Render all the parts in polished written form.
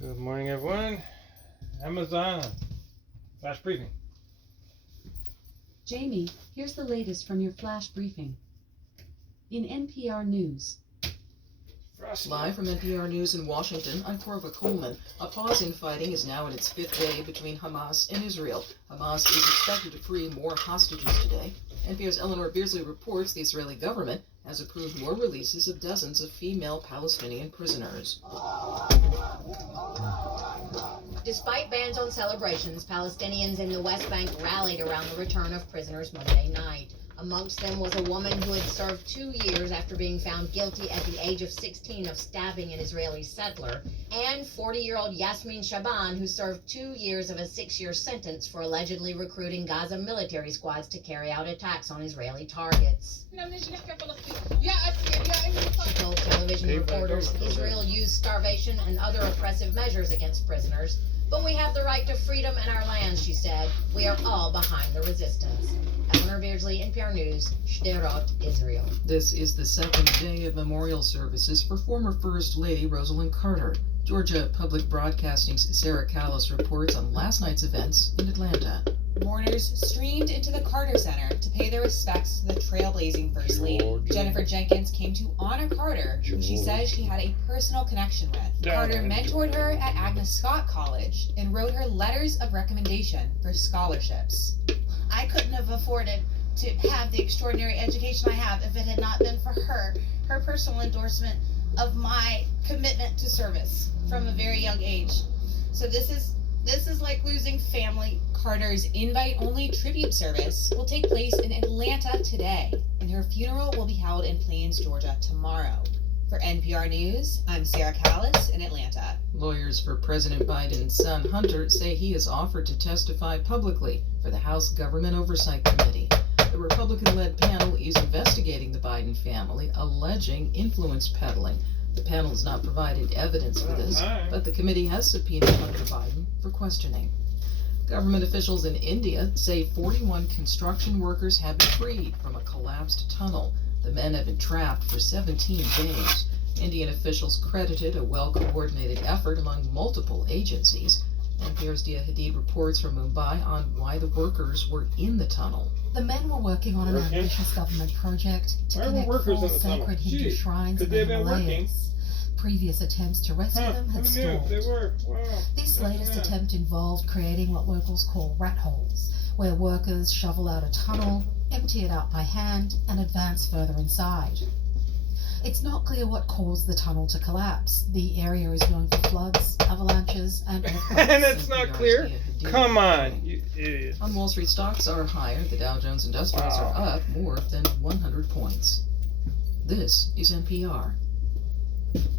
Good morning, everyone. Amazon flash briefing. Jamie, here's the latest from your flash briefing. In NPR News. Live from NPR News in Washington, I'm Corva Coleman. A pause in fighting is now in its fifth day between Hamas and Israel. Hamas is expected to free more hostages today. NPR's Eleanor Beardsley reports the Israeli government has approved more releases of dozens of female Palestinian prisoners. Despite bans on celebrations, Palestinians in the West Bank rallied around the return of prisoners Monday night. Amongst them was a woman who had served 2 years after being found guilty at the age of 16 of stabbing an Israeli settler, and 40-year-old Yasmin Shaban, who served 2 years of a 6-year sentence for allegedly recruiting Gaza military squads to carry out attacks on Israeli targets. She told television reporters Israel used starvation and other oppressive measures against prisoners, but we have the right to freedom and our land, she said. We are all behind the resistance. Eleanor Beardsley, NPR News, Sderot, Israel. This is the second day of memorial services for former First Lady Rosalynn Carter. Georgia Public Broadcasting's Sarah Callis reports on last night's events in Atlanta. Mourners streamed into the Carter Center to pay their respects to the trailblazing First Lady. Jennifer Jenkins came to honor Carter, who she says she had a personal connection with. Carter mentored her at Agnes Scott College and wrote her letters of recommendation for scholarships. I couldn't have afforded to have the extraordinary education I have if it had not been for her personal endorsement of my commitment to service from a very young age. So this is like losing family. Carter's invite-only tribute service will take place in Atlanta today, and her funeral will be held in Plains, Georgia tomorrow. For NPR News, I'm Sarah Callis in Atlanta. Lawyers for President Biden's son Hunter say he has offered to testify publicly for the House Government Oversight Committee. The Republican-led panel is investigating the Biden family, alleging influence peddling. The panel has not provided evidence for this, but the committee has subpoenaed Hunter Biden for questioning. Government officials in India say 41 construction workers have been freed from a collapsed tunnel. The men have been trapped for 17 days. Indian officials credited a well-coordinated effort among multiple agencies. NPR's Dia Hadid reports from Mumbai on why the workers were in the tunnel. The men were working on an ambitious government project to connect four sacred Hindu shrines in the Himalayas. Previous attempts to rescue them had stalled. This latest attempt involved creating what locals call rat holes, where workers shovel out a tunnel, empty it out by hand, and advance further inside. It's not clear what caused the tunnel to collapse. The area is known for floods, avalanches, and earthquakes. And it's not clear? Come on, you idiots. On Wall Street, stocks are higher. The Dow Jones Industrials are up more than 100 points. This is NPR.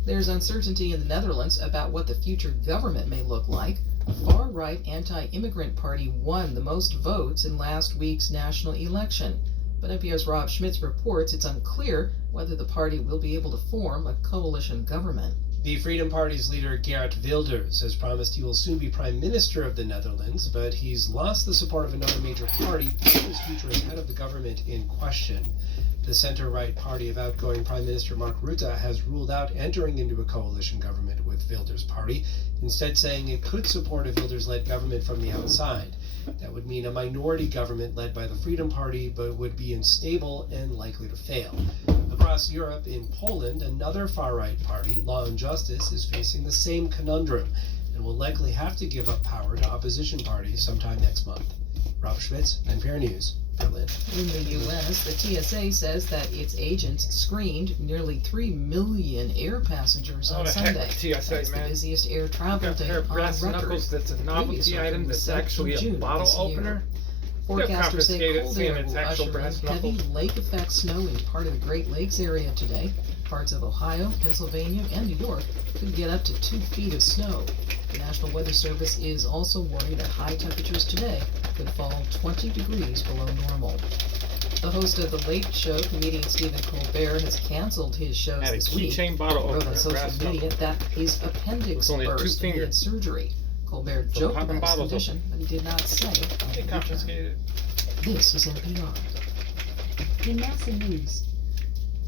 There's uncertainty in the Netherlands about what the future government may look like. A far-right anti-immigrant party won the most votes in last week's national election. But NPR's Rob Schmitz reports it's unclear whether the party will be able to form a coalition government. The Freedom Party's leader Geert Wilders has promised he will soon be Prime Minister of the Netherlands, but he's lost the support of another major party, putting his future as head of the government in question. The center-right party of outgoing Prime Minister Mark Rutte has ruled out entering into a coalition government with Wilders' party, instead saying it could support a Wilders-led government from the outside. That would mean a minority government led by the Freedom Party, but would be unstable and likely to fail. Across Europe, in Poland, another far-right party, Law and Justice, is facing the same conundrum and will likely have to give up power to opposition parties sometime next month. Rob Schmitz, NPR News, Berlin. In the U.S., the TSA says that its agents screened nearly 3 million air passengers on Sunday. TSA, That's the busiest air travel day on brass record. knuckles that's a Previous novelty record item was that's set in actually a June bottle this year. opener. Forecasters say confiscated cold seeing air its will actual usher in brass heavy knuckles. lake-effect snow in part of the Great Lakes area today. Parts of Ohio, Pennsylvania, and New York could get up to 2 feet of snow. The National Weather Service is also warning that high temperatures today could fall 20 degrees below normal. The host of The Late Show, comedian Stephen Colbert, has canceled his shows Had a this week. keychain bottle He wrote opener, on social brass media knuckle. that his appendix With only 2 burst and he had fingers. surgery. Colbert For joked popping about his bottles condition, but he did not say when They he returned. confiscated. This is NPR. In NASA News.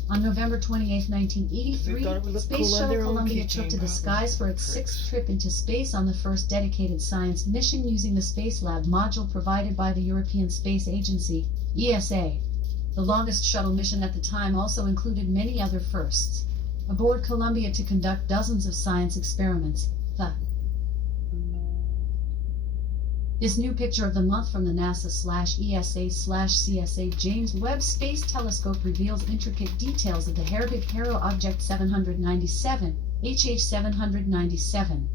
On November 28, 1983, thought it would look Space cool on Shuttle their own Columbia keychain, took to the probably. skies for its sixth trip into space on the first dedicated science mission using the Spacelab module provided by the European Space Agency, ESA. The longest shuttle mission at the time also included many other firsts. Aboard Columbia to conduct dozens of science experiments. This new picture of the month from the NASA/ESA/CSA James Webb Space Telescope reveals intricate details of the Hare-Big-Haro Object 797, HH797.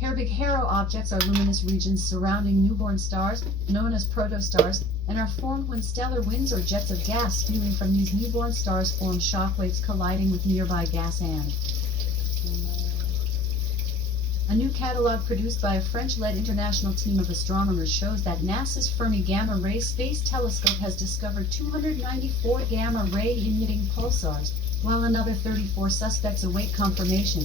Hare-Big-Haro objects are luminous regions surrounding newborn stars, known as protostars, and are formed when stellar winds or jets of gas spewing from these newborn stars form shockwaves colliding with nearby gas and. A new catalog produced by a French-led international team of astronomers shows that NASA's Fermi Gamma Ray Space Telescope has discovered 294 gamma-ray emitting pulsars, while another 34 suspects await confirmation.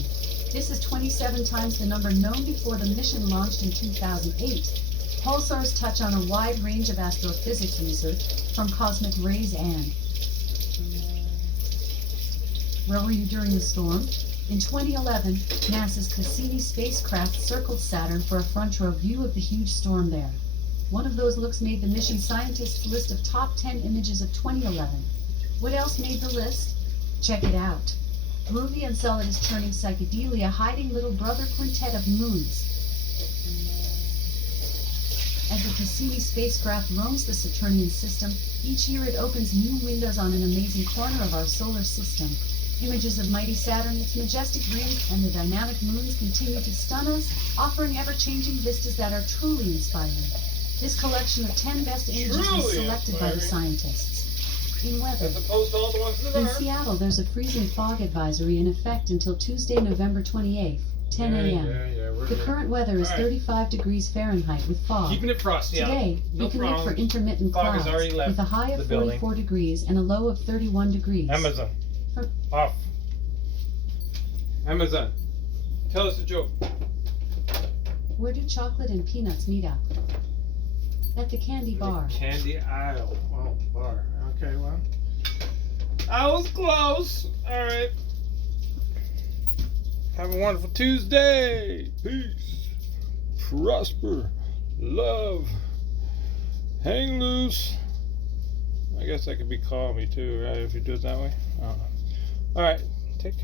This is 27 times the number known before the mission launched in 2008. Pulsars touch on a wide range of astrophysics research, from cosmic rays and. Where were you during the storm? In 2011, NASA's Cassini spacecraft circled Saturn for a front-row view of the huge storm there. One of those looks made the mission scientists' list of top 10 images of 2011. What else made the list? Check it out. Groovy Enceladus turning psychedelia hiding little brother quintet of moons. As the Cassini spacecraft roams the Saturnian system, each year it opens new windows on an amazing corner of our solar system. Images of mighty Saturn, its majestic rings, and the dynamic moons continue to stun us, offering ever-changing vistas that are truly inspiring. This collection of 10 best images was selected by the scientists. In weather, As opposed to all the ones that in are. Seattle, there's a freezing fog advisory in effect until Tuesday, November 28th, 10 a.m. We're The good. current weather is All right. 35 degrees Fahrenheit with fog. Keeping it frosty out. Today, No we can look for problem. intermittent Fog clouds has already left with a high the of building. 44 degrees and a low of 31 degrees. Amazon. For- Off. Amazon. Tell us a joke. Where do chocolate and peanuts meet up? At the candy bar. Candy aisle. Oh, bar. Okay, well. I was close. Alright. Have a wonderful Tuesday. Peace. Prosper. Love. Hang loose. I guess that could be call me too, right? If you do it that way. I don't know. Alright. Take care.